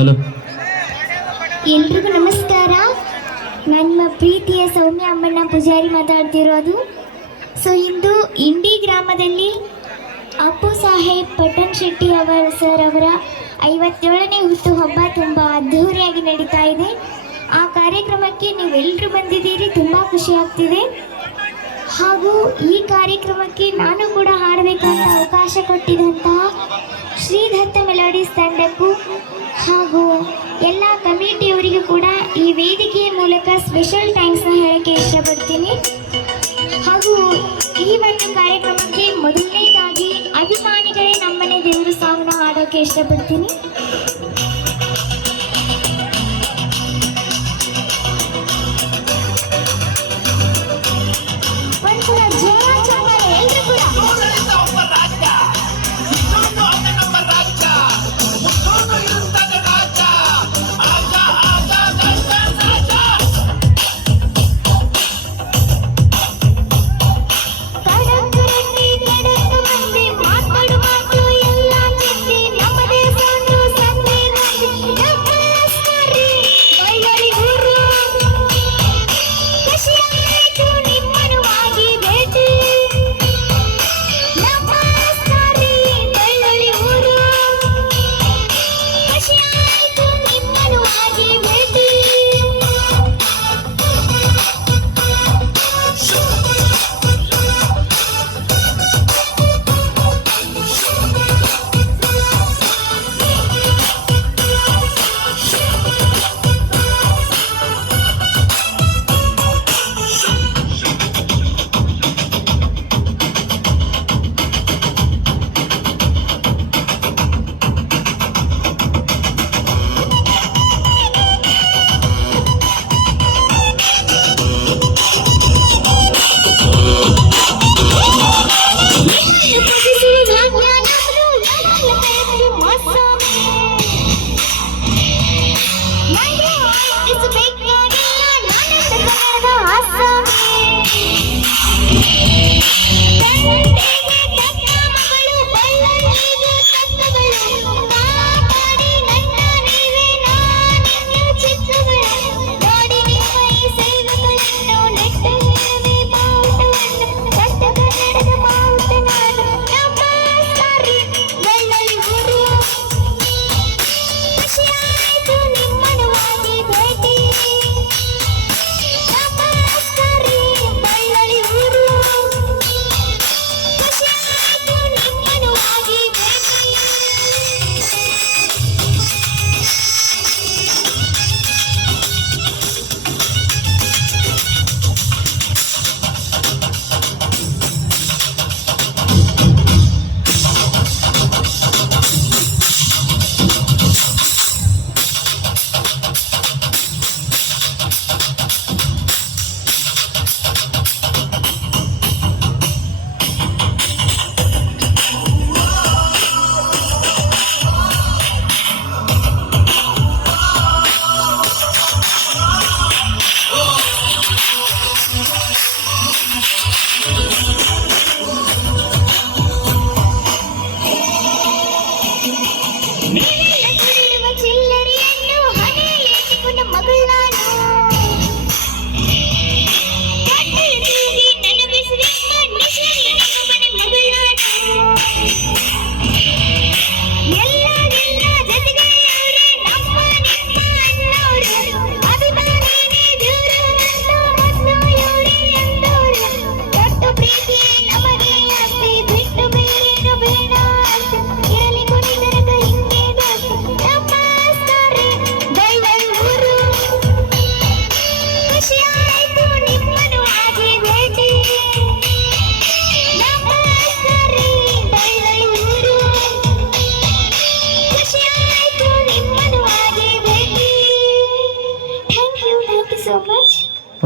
Hello, ಎಲ್ರಿಗೂ ನಮಸ್ಕಾರ. ನನ್ನ ಪ್ರೀತಿಯ ಸೌಮ್ಯ ಅಮ್ಮಣ್ಣ ಪೂಜಾರಿ ಮಾತಾಡ್ತಿರೋದು. ಇಂದು ಇಂಡಿ ಗ್ರಾಮದಲ್ಲಿ ಅಪ್ಪು ಸಾಹೇಬ್ ಪಟ್ಟಣ್ ಶೆಟ್ಟಿ ಸರ್ ಅವರ 57ನೇ ಹುಟ್ಟುಹಬ್ಬ ತುಂಬ ಅದ್ಧೂರಿಯಾಗಿ ನಡೀತಾ ಇದೆ. ಆ ಕಾರ್ಯಕ್ರಮಕ್ಕೆ ನೀವೆಲ್ಲರೂ ಬಂದಿದ್ದೀರಿ, ತುಂಬ ಖುಷಿ ಆಗ್ತಿದೆ. ಹಾಗೂ ಈ ಕಾರ್ಯಕ್ರಮಕ್ಕೆ ನಾನು ಕೂಡ ಹಾಡಬೇಕಂತ ಅವಕಾಶ ಕೊಟ್ಟಿದ್ದಂತಹ ಶ್ರೀದತ್ತ ಮೆಲೋಡಿಸ್ ತಂಡಕ್ಕೂ ಹಾಗೂ ಎಲ್ಲ ಕಮಿಟಿಯವರಿಗೂ ಕೂಡ ಈ ವೇದಿಕೆಯ ಮೂಲಕ ಸ್ಪೆಷಲ್ ಥ್ಯಾಂಕ್ಸ್ನ ಹೇಳೋಕ್ಕೆ ಇಷ್ಟಪಡ್ತೀನಿ. ಹಾಗೂ ಈ ಒಂದು ಕಾರ್ಯಕ್ರಮಕ್ಕೆ ಮೊದಲನೇದಾಗಿ ಅಭಿಮಾನಿಗಳೇ ನಮ್ಮನೆ ದೇವರು ಸಾಂಗ್ನ ಹಾಡೋಕ್ಕೆ ಇಷ್ಟಪಡ್ತೀನಿ.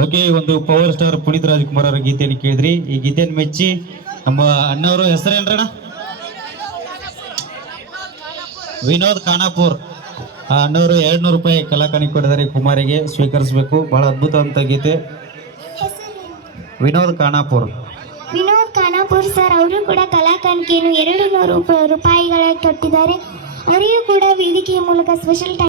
ಓಕೆ, ಒಂದು ಪವರ್ ಸ್ಟಾರ್ ಪುನೀತ್ ರಾಜ್ಕುಮಾರ್ ಅವರ ಗೀತೆಯನ್ನು ಕೇಳಿದ್ರಿ. ಈ ಗೀತೆಯನ್ನು ಮೆಚ್ಚಿ ನಮ್ಮ ಅಣ್ಣವರ ಹೆಸರೇನ್ರಣ್ಣ? ವಿನೋದ್ ಖಾನಾಪುರ್. ಆ ಅಣ್ಣವರು 200 ರೂಪಾಯಿ ಕಲಾಕಾನಿ ಕೊಟ್ಟಿದ್ದಾರೆ, ಕುಮಾರಿಗೆ ಸ್ವೀಕರಿಸಬೇಕು. ಬಹಳ ಅದ್ಭುತವಂತ ಗೀತೆ. ವಿನೋದ್ ಖಾನಾಪುರ್ ಸರ್ ಅವರು ಕೂಡ ಕಲಾಕಾಣಿಕೆಯನ್ನು 200 ರೂಪಾಯಿಗಳ ಕೊಟ್ಟಿದ್ದಾರೆ. ಅವರಿಗೂ ಕೂಡ ವೇದಿಕೆಯ ಮೂಲಕ ಸ್ಪೆಷಲ್